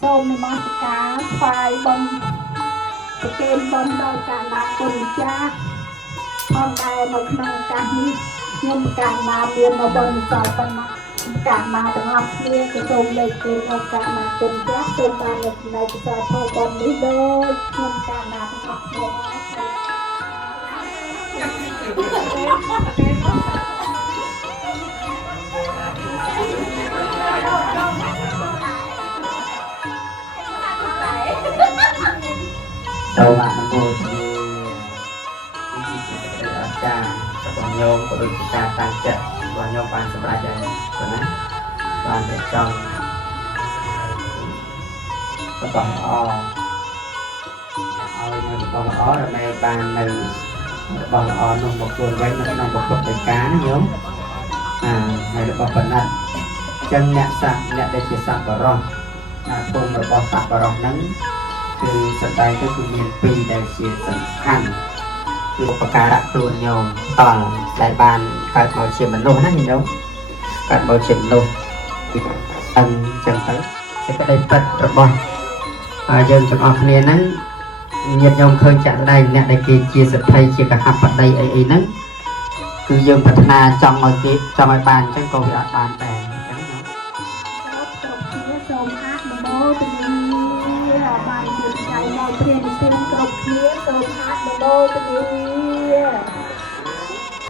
សូមនមស្ការថ្វាយបង្គំប្រគេនបង្គំដល់កាលណាគុណចាស់ផងដែរនៅក្នុងឱកាសនេះខ្ញុំកាលណាមាននៅបនសល់ប៉ុណ្ណាកាលណាទាំងអស់គ្នាក៏សូមលើកគេដល់កាលណាគុណចាស់សូមបាននៅក្នុងកសាផលបននេះដូចខ្ញុំកាលណាទាំងអស់គ្នាសូមអនុមោទនាពីព្រះអាចារ្យរបស់ញោមក៏ដូចជាការតាំងចិត្តរបស់ញោមបានសម្រេចហើយប៉ុណ្ណាបានតែចង់របស់ល្អឲ្យនៅរបស់ល្អដើម្បីបាននៅរបស់ល្អនោះមកខ្លួនវិញនៅក្នុងពុទ្ធដីកាណាញោមហើយរបស់បណ្ឌិតចឹងអ្នកដែលជាសប្បុរសភូមិរបស់សប្បុរសហ្នឹងគឺសត្វដែរគឺមានពីរដែលជាសំខាន់គឺឧបការៈខ្លួនញោមតល់ដែលបានកើតមកជាមនុស្សណាញោមកើតមកជាមនុស្សអញ្ចឹងទៅសេចក្តីពិតរបស់យើងទាំងអស់គ្នាហ្នឹងញាតិញោមឃើញចាក់ដែងអ្នកដែលគេជាសទ្ធិជាកហបតីអីហ្នឹងគឺយើងប្រាថ្នាចង់ឲ្យគេចង់ឲ្យបានអញ្ចឹងក៏វាអត់បានដែរអញ្ចឹងញោមសូមអនុមោទនាបានជាថ្ងៃមកព្រានទានគ្រប់គ្នាសូមអនុមោទនា